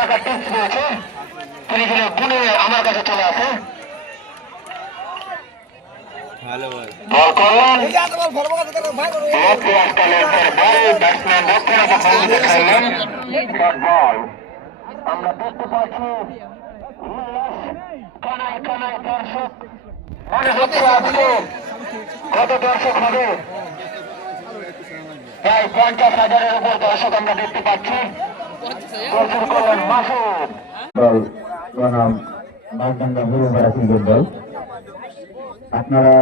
টাকা টিপস রয়েছে, তিনি যদি গুনে আমার কাছে চলে আসে। বল করলেন, ব্যাটসম্যান দেখাইলেন বল। আমরা দেখতে পাচ্ছি কানায় কানায় দর্শক, মনে হচ্ছে আজকে কত দর্শক হবে, প্রায় 50,000-এর উপর দর্শক আমরা দেখতে পাচ্ছি। প্রচুর করলেন মাসুদ দল বনাম বাগডাঙ্গা বুড়োপাড়া ক্রিকেট দল। আপনারা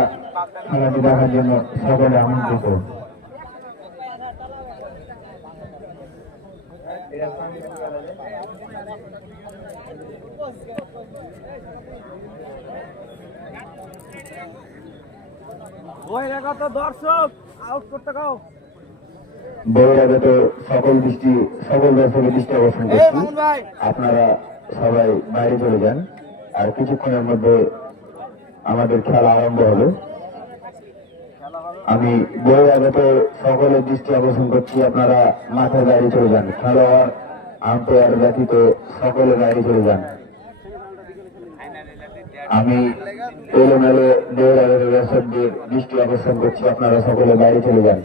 খেলাটি দেখার জন্য সকলে আমন্ত্রিত। দর্শক আউট করতে গাও বহিরাগত সকল দর্শকের দৃষ্টি আকর্ষণ করছি, আপনারা সবাই বাইরে চলে যান। আর কিছুক্ষণের মধ্যে আমাদের খেলা আরম্ভ হবে। আমি বহিরাগত সকলের দৃষ্টি আকর্ষণ করছি, আপনারা মাঠের বাইরে চলে যান। খেলোয়াড় আম্পায়ার ব্যতীত সকলে বাইরে চলে যান। আমি এলোমেলো বহিরাগত দর্শকদের দৃষ্টি আকর্ষণ করছি, আপনারা সকলে বাইরে চলে যান।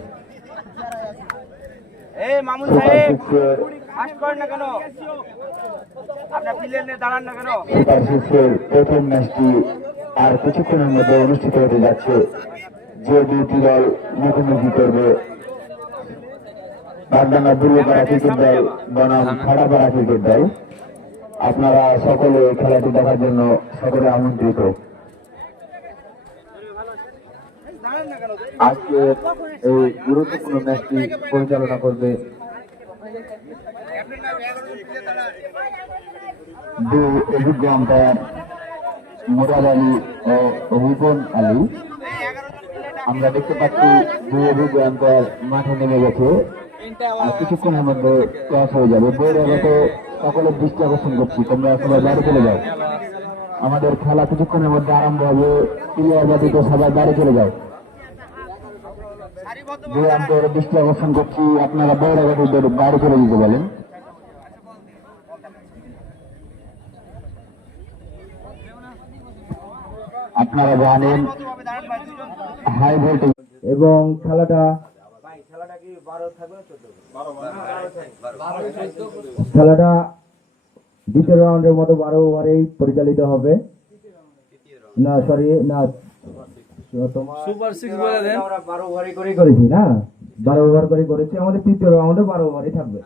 সুপার সিক্সের প্রথম ম্যাচটি আর কিছুক্ষণের মধ্যে অনুষ্ঠিত হতে যাচ্ছে। যে দুটি দল মুখোমুখি করবে, বাগডাঙ্গা বুড়োপাড়া ক্রিকেট দল বনাম খাড়াপাড়া ক্রিকেট দল। আপনারা সকলে খেলাটি দেখার জন্য সকলে আমন্ত্রিত। আজকে এই গুরুত্বপূর্ণ ম্যাচটি পরিচালনা করবে দুই অভিজ্ঞ আম্পায়ার মুরাদ আলী ও রিপন আলী। আমরা দেখতে পাচ্ছি দুই অভিজ্ঞ আম্পায়ার মাঠে নেমে গেছে, আর কিছুক্ষণের মধ্যে ক্লাস হয়ে যাবে। বহিরাগত সকলের দৃষ্টি আকর্ষণ করছি, তোমরা সবাই বাইরে চলে যাও। আমাদের খেলা কিছুক্ষণের মধ্যে আরম্ভ হবে। প্লেয়ার ব্যতীত সবাই বাইরে চলে যাও। দুই আম্পায়ারের দৃষ্টি আকর্ষণ করছি, আপনারা বহিরাগতদের বাইরে চলে যেতে বলেন। আপনারা জানেন হাই ভোল্টেজ এবং খেলাটা দ্বিতীয় রাউন্ডের মতো 12 ওভারেই পরিচালিত হবে। না সরি না, তোমার সুপার 6 বলে দেন। আমরা 12 ওভারই করেছি না, 12 ওভার করে করেছি। আমাদের তৃতীয় রাউন্ডে 12 ওভারই থাকবে।